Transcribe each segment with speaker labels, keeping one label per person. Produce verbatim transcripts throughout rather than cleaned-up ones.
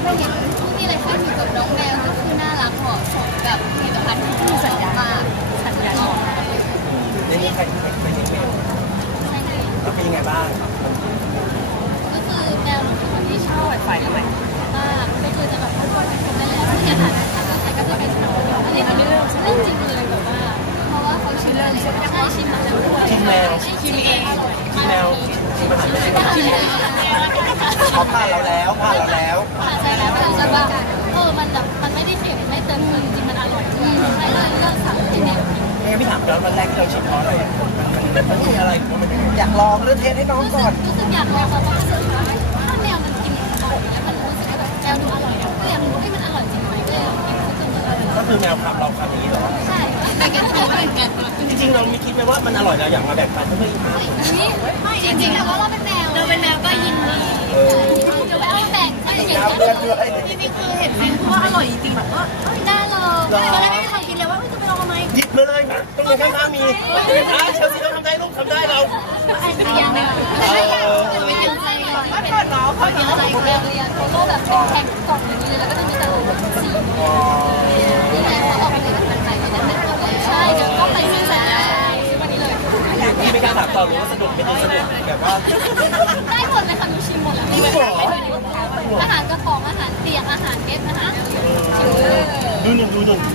Speaker 1: เห็นที่อะไรแค่อยู่กับน้องแมวก็คือน่ารักเหมาะสมกับผลิตภัณฑ์ที่สัญญามากสัญญาณ
Speaker 2: ในนี้ใครที่เคยเห็นแมว
Speaker 1: ใช่เลย
Speaker 2: แล้วเป็นยังไงบ้าง
Speaker 1: ก็คือแมวเป็นคนที่ชอบไฟทำไมมากก็คือจะแบบพูดว่าเป็นคนนั่นแหละที่อาหารใครก็จะเป็นอันนี้เป็นเรื่องเรื่องจริงเลยแบบว่าเพราะว่าเขาชิมเรื่องใช่ชิมมาแล้วด้วย
Speaker 2: ชิมแมว
Speaker 1: ชิมเอง
Speaker 2: ชิมแมวชิมอาหารไม่ใช่ชิมเขาผ่านเราแล้วผ่านเราแล้ว
Speaker 1: ผ่านใจแล้วมันจะแบบเออมันแบบมันไม่ได้เค็มไม่เติมเงินจริงมันอร่อยด้วยใช่เลยเลือกสั่งที่เนี่ย
Speaker 2: ไม่งั้นพี่ถามแล้ววันแรกที่เราชิมเพราะอะไรมันมีอะไรอยากลองเลือกเทสให้น้อง
Speaker 1: รู้สึ
Speaker 2: ก่
Speaker 1: ก
Speaker 2: อน
Speaker 1: รู้สึกอยากลองเพราะว่ารู้สึกว่าถ้าแมวมันกินอร่อยแล้วมันรู้สึกว่าแบบแมวดูอร่อยอ่ะก็อยากรู้ว่ามันอร่อยจริงไหมก็เลยกินจนอร่อย
Speaker 2: ก็คือแมวขับเราขับอย่างนี้เหรอ
Speaker 1: ใช่แต่กันคือไม่เหมือนกัน
Speaker 2: จริงๆเรามีคิดไหมว่ามันอร่อยเราอยากมาแบ่งปันเพื่อนๆครับ
Speaker 1: นี่ไม่จริงๆแต่ว่าเราเป็นแมวเราเป็นแมวก็ยินดีเดี๋ยวไปเอาแบ่งใช่ไหม
Speaker 2: น้ำเลือดด้วย
Speaker 1: จริงๆคือเห็นฟิลคือว่าอร่อยจริงๆแบบว่าน่าลองตอนแรกไม่ได้ทำกินเลยว่าจะไปลองทำไม
Speaker 2: หยิบมาเลยตรงนี้ข้างๆมีอ่าเชลซีเราทำได้ลูกทำได้เรา
Speaker 1: ไอ้เป็นยังไงไม่เป็นใจไม่เปิดเนาะเขาเห็นใจเรียนเรียนโลแบบแข็งกล่องอย่างนี้เลยแล้วก็จะมีแต่โลแบบสีนี่ไงเขาออกมาเลยเป็นใหม่เลยนะใช่เดี๋ยวก็ไปซื้อสัญญาซื้อวันนี้เลย
Speaker 2: พี่ไม่กล้าถามต่อหรือว่าสนุกไม่ต้องสนุกแบบว่า
Speaker 1: ได้หมดเลยค่ะหนูชิมหมดแล้วไม่เคยอาหารกระป๋องอาหารเตียงอาหารเม็ดอาหาร
Speaker 2: ดูหนึ่งดูหนึ่ง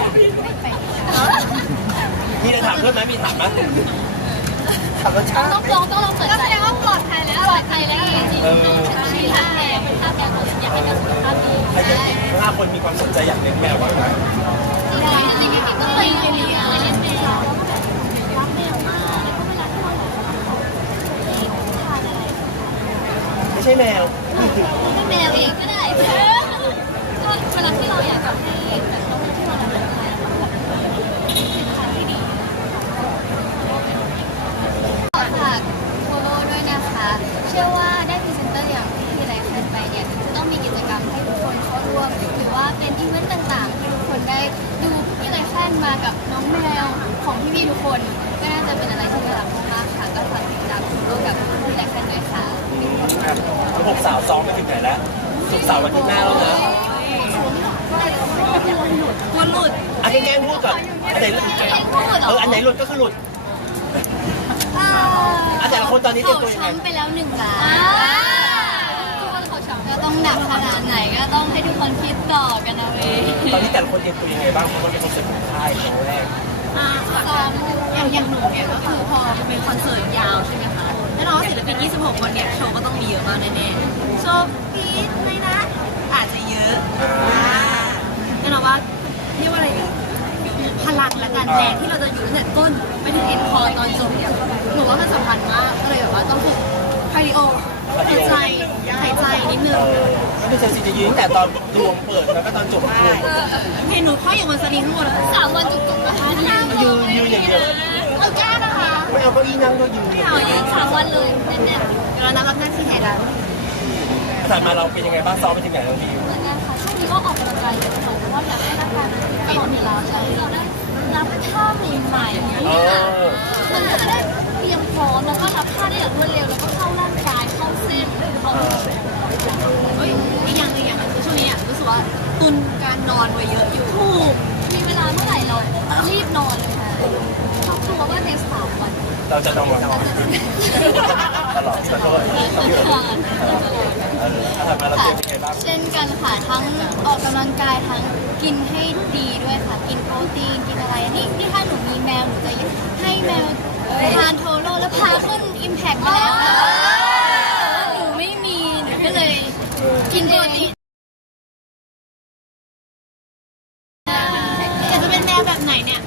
Speaker 2: มีอะไรถามเพื่อนไหมมีถามไหมถามรสชาติ
Speaker 1: ต้องลองต้องลองเปิดใจก็แสดงว่าปลอดภัยแล้วปลอดภัยแล้วจริงๆมีท่าแมวท่าแมวคนอยากให้กับสุขภาพดี
Speaker 2: ใครจะทั้งห้าคนมีความสนใจอยากเลี้ยงแมวบ้างไหม
Speaker 1: จริงๆก็เคยเลี้ยงเลี้ยงแมวรักแมวมากแล้วก็เวลาที่เราทานอะไร
Speaker 2: ไม่ใช่แมว
Speaker 1: แมวเองก็ได้ก็เวลาที่เราอยากจะให้แบบเราที่เรารักใครเราแบบเป็นทางที่ดีฝากโคโลด้วยนะคะเชื่อว่าได้พรีเซนเตอร์อย่างที่ไรแคนไปเนี่ยจะต้องมีกิจกรรมให้ทุกคนเข้าร่วมหรือว่าเป็นอีเวนต์ต่างๆที่ทุกคนได้ดูที่ไรแคนมากับน้องแมวของพี่ๆทุกคนก็น่าจะเป็นอะไรที่น่ารักมากๆค่ะก็ฝากติดตามโคโลกับพี่ไรแคนด้วยค่ะ
Speaker 2: ระบบสาวซ้อมไปถึงไหนแล้วสุกสาววันที่หน้าแล้วนะ
Speaker 1: ตัวหลุด
Speaker 2: อันนี้แกล้งพูดก่อนอันไหนเอออันไหนหลุดก็คือหลุดอันแต่ละคนตอนนี้เตรียมตัวยังไง
Speaker 1: ช้ำไปแล้วหนึ่งล้านทุกคนเขาช้ำก็ต้องหนักขนาดไหนก็ต้องให้ทุกคนคิดต่อกันนะเว้ย
Speaker 2: ตอนนี้แต่ละคนเตรียมตัวยังไงบ้างเพราะว่าเป็นคอนเสิร์ตของค่ายครั้งแรก
Speaker 1: ซ้อมอย่างอย่างหนูเนี่ยก็คือพอเป็นคอนเสิร์ตยาวใช่ไหมคะแน่นอนศิลปินยี่สิบหกคนเนี่ยโชว์ก็ต้องมีเยอะมากแน่ๆโชว์พีทไหมนะอาจจะเยอะแน่นอนว่าเรียกว่าอะไรอ่ะพลังและการแรงที่เราจะอยู่ตั้งแต่ต้นไปถึงเอ็นคอตอนจบเนี่ยหนูว่ามันสำคัญมากก็เลยแบบว่าต้องฝึกคาร์ดิโอหายใจหายใจนิดนึง
Speaker 2: ก็เป็นเซลซีจะยืนตั้งแต่ตอนรวมเปิดแล้วก็ตอนจบรวม
Speaker 1: เห็นหนูพ่ออย่างวันสลิงทั้งหมดสามวันจุกๆนะคะ
Speaker 2: ยืนยืนอย่างเดียว
Speaker 1: เอาแก้นะคะ
Speaker 2: ไม่เอาเก้าอี้นั่งก็ยืน
Speaker 1: ไม่เอายืนสามวันเลยแน่ๆเดี๋ยวเรานับรับหน้าที่แทนกัน
Speaker 2: ผ่านมาเราเป็นยังไงบ้างซ้อมไปถึงไหนแล้วพี่
Speaker 1: เหมือนกันค่ะช่วงนี้ก็ออกกำลังกายเยอะค่ะเพราะว่าอยากให้ร่างกายมันตลอดเวลาใช่เราได้รับท่าใหม่ๆเนี่ยมันก็จะได้เตรียมพร้อมแล้วก็รับท่าได้อย่างรวดเร็วแล้วก็เข้าร่างกายเข้าเส้นเข้าเฮ้ยอีกอย่างหนึ่งอย่างคือช่วงนี้อ่ะรู้สึกว่าตุนการนอนไว้เยอะอยู่ถูกมีเวลาเมื่อไหร่เรารีบนอนเลยค่ะครอบครัวว่าในสามวัน
Speaker 2: เราจะนอนตลอดตลอดตลอดผ่านมาเราเป็นยังไงบ้าง
Speaker 1: เช่นกันค่ะทั้งออกกำลังกายทั้งกินให้ดีด้วยค่ะกินโปรตีนกินอะไรนี่นี่ถ้าหนูมีแมวหนูจะให้แมวทานโทโร่แล้วพาขึ้นอิมแพคมาแล้วแต่ว่าหนูไม่มีหนูก็เลยกินโปรตีนอยากจะเป็นแมวแบบไหนเนี่ย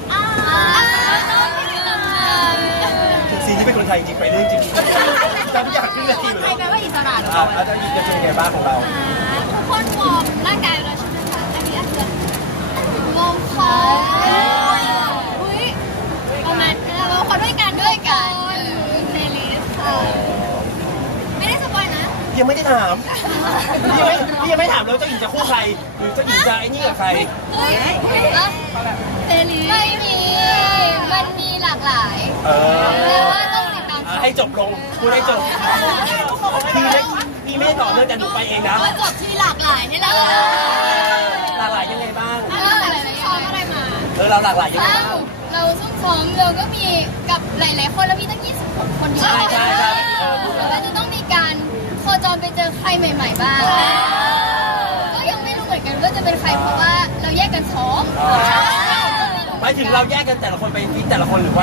Speaker 2: ซีนี่เป็นคนไทยจริงไปเรื่องจริงจำอยากขึ้นเวทีเลย
Speaker 1: แปลว่าอิสระ
Speaker 2: อ่าอาจารย์ยินจะเป็นยังไงบ้างของเรา
Speaker 1: ทุกคนวอร์มร่างกายเราใช่ไหมคะอันนี้อาจจะลงคออุ้ยประมาณเราขอด้วยกันด้วยกันเพลย์ลิสต์ค่ะไม่ได้สปอยนะ
Speaker 2: ยังไม่ได้ถามยังไม่ยังไม่ถามเลยเจ้าหญิงจะคู่ใครหรือเจ้าหญิงจะไอ้นี่กับใคร
Speaker 1: เฮ้ยเพลย์ลิสต์ไม่มีมันมีหลากหลาย
Speaker 2: เออ
Speaker 1: แปลว่าต้องติดตาม
Speaker 2: ให้จบลงพูดให้จบทีเล็กพี่ไม่ได้ต่อเนื่องแต่หนูไปเองนะ
Speaker 1: ก็จบที่หลากหลายนี่แหละ
Speaker 2: หลากหลายยังไงบ้าง
Speaker 1: หลากหลายซ้อมอะไรมา
Speaker 2: เออเราหลากหลายยังไงบ้าง
Speaker 1: เราซุ่มซ้อมเราก็มีกับหลายๆคนแล้วมีตั้งยี่สิบหกคนอยู่
Speaker 2: ใช่ใช่ใช่เออ
Speaker 1: แล้วก็จะต้องมีการโคจรไปเจอใครใหม่ ๆ บ้าง ก็ยังไม่รู้เหมือนกันว่าจะเป็นใครเพราะว่าเราแยกกันซ้อม
Speaker 2: หมายถึงเราแยกกันแต่ละคนไปฟิตแต่ละคนหรือว่า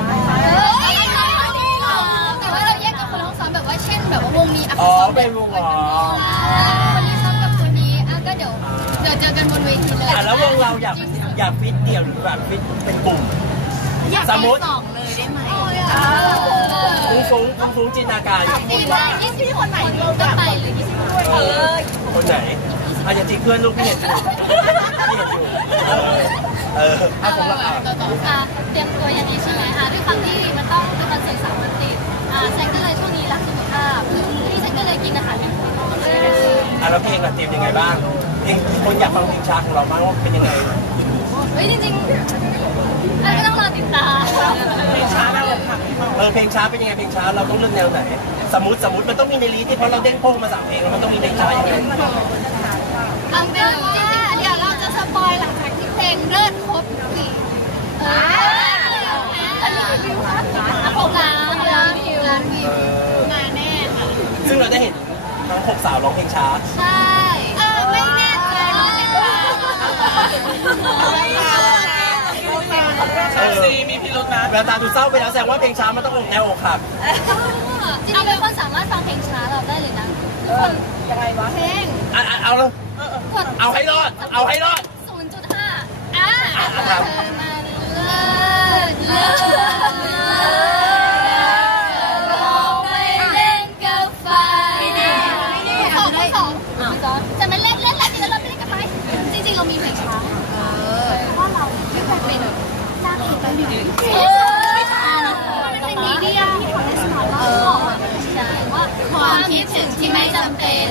Speaker 1: แต่ว่าเราแยกกันคนละห้องซ้อมแบบว่าเช่นแบบว่าวงนี้อ่ะ
Speaker 2: อ๋อ
Speaker 1: ซ้อม
Speaker 2: เป็นวงเหรอ
Speaker 1: คนนี้ซ้อมกับคนนี้อ่ะก็เดี๋ยวเดี๋ยวเจอกันบนเวทีเลย
Speaker 2: อ่ะแล้ววงเราอยากอยากฟิตเดี่ยวหรือแบบฟิตเป็นกลุ่ม
Speaker 1: อยาก
Speaker 2: สมมุติ
Speaker 1: สองเลยได้ไหม
Speaker 2: ฟุ้งฟุ้งฟุ้งฟุ้งจินตนาการ
Speaker 1: ดีมากยี่สิบคนไหนก็ไปเลยยี่สิบคน
Speaker 2: เออคนไหนอ่ะอย่าจีเพื่อนลูกพี่เห็นอยู่พี่เห็นอยู่เออเออถ้าผมละอ่ะ
Speaker 1: อ่ะเตรียมตัวอย่างนี้ใช่ไหมอ่ะด้วยความที่มันต้องเป็นคอนเสิร์ตสามวันติดอ่ะแซงก็เลยช่วงนี้รักสุขภาพพี่แซงก็เลยกินอาหารอย่างนี้
Speaker 2: อ่ะแล้วเพลงอะเตรียมยังไงบ้างเพลงคนอยากฟังเพลงช้าของเราบ้างว่าเป็นยังไง
Speaker 1: เฮ้ยจริงๆอันก็ต้องรอติดตาม
Speaker 2: เพลงช้าแล้วเออเพลงช้าเป็นยังไงเพลงช้าเราต้องเลือกแนวไหนสมมติสมมติมันต้องมีในลิสต์ที่เพราะเราเด้งโป้งมาสามเพลงแล้วมันต้องมีเพลงช้าอย่างไร
Speaker 1: เอาเป็นว่าเดี๋ยวเราจะสปอยหลังจากที่เพลงเลิศครบสี่เอออันนี้วิวค่ะหกล้านล้านวิวล้านวิวมาแน่ค่ะ
Speaker 2: ซึ่งเราได้เห็นทั้งหกสาวร้องเพลงช้า
Speaker 1: ใช่เออไม่แน่ใจว่าเป็นใคร
Speaker 2: เออมีพิรุธนะแววตาดูเศร้าไปแล้วแสดงว่าเพลงช้ามันต้องอกแนวอกหัก
Speaker 1: จริงๆเป็นคนสามารถฟังเพลงช้าเราได้เลยนะทุกคนยังไงวะเพลง
Speaker 2: อ่ะอ่ะเอาเลย
Speaker 1: กด
Speaker 2: เอาให้รอดเอาให้รอด
Speaker 1: ศูนย์จุดห้าอ่ะ
Speaker 2: อ่ะครับ
Speaker 1: เธอมาเลิศเลิศลองไปเล่นกับไฟสองสองจะไม่เล่นเล่นเล่นแล้วเราไม่เล่นกับไฟจริงๆเรามีเพลงช้าเพราะเราไม่เคยเป็นจ้างอีกแล้วเออไม่ช้านะมันเป็นเพลงดีอ่ะที่ทำให้สมองเราออกมาใช่ว่าความคิดถึงที่ไม่จำเป็น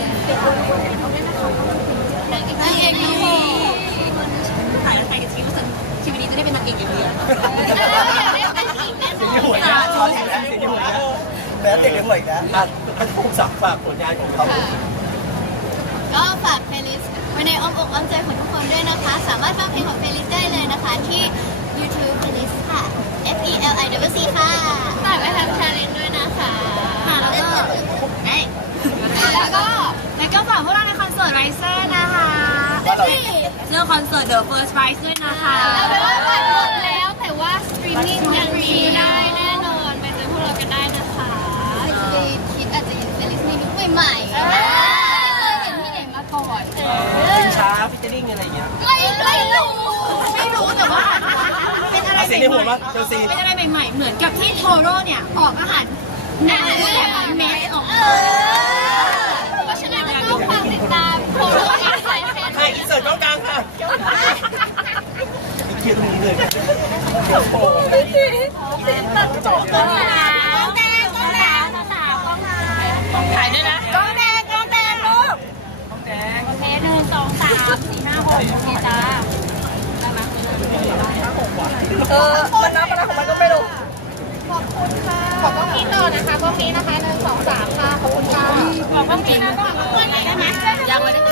Speaker 1: นางเอกนางเอกดีถ่ายแล้วใครกันชีวิตชีวิตนี้จะได้เป็นนางเอกอย่างเดียวอยากได้เป็นอีกแน่น
Speaker 2: เสียง
Speaker 1: อ
Speaker 2: ที่หัวน นะช้อนอีกแล้วเสียงที่หัวนะแม้เด็กยังไหวนะอ่ะให้ผู้สักฝากผลงานของเขา
Speaker 1: ก็ฝากเพลย์ลิสต์ไว้ในอ้อมอกอ้อมใจของทุกคนด้วยนะคะ สามารถฟังเพลงของเพลย์ลิสต์ได้เลยนะคะ ที่ YouTube playlist ค่ะ F E L I W C ค่ะฝากไว้ทำชาเลนจ์ด้วยนะคะค่ะแล้วก็เอ้ยแล้วก็แล้วก็ฝากพวกเราในคอนเสิร์ตไรเซอร์นะคะเรื่องคอนเสิร์ต The First Rise ด้วยนะคะเอาเป็นว่าผ่านหมดแล้วแต่ว่าสตรีมมิ่งยังมีได้แน่นอนไปเจอพวกเรากันได้นะคะจะคิดอาจจะเห็นเพลย์ลิสต์ในยุคใหม่ๆไม่เคยเห็นที่ไหนมาก่อน
Speaker 2: เพลงช้าฟิชเจอริ่งอะไรอย่างเงี้ย
Speaker 1: ไม่ไม่รู้ไม่รู้แต่ว่าเป็นอะไร
Speaker 2: อ่ะเสียงในหัวมั้ยเชลซี
Speaker 1: เป็นอะไรใหม่ๆเหมือนกับที่โทโร่เนี่ยออกอาหารหนังแบบแมสออกเพราะฉะนั้นก็ต้องฝากติดตามโทโร่ในสายแฟน
Speaker 2: ใครอินเสิร์ตกล้องกลางค่ะอีกทีตรงนี้เลยโอ้โห
Speaker 1: ตัดจบกล้องแดงกล้องแดงกล้องแดงสาวๆกล้องแดงถ่ายด้วยนะกล้องแดงกล้องแดงลูกกล้องแดงโอเคหนึ่งสองสามสี่ห้าหกโอเคจ้า
Speaker 3: เออมันนับอะไรของมันก็ไม่รู้
Speaker 1: ขอบคุณค่ะขอบกล้องนี้ต่อนะคะกล้องนี้นะคะหนึ่งสองสามค่ะขอบคุณค่ะขอบกล้องนี้นะกล้องนี้ได้ไหมยังไม่ได้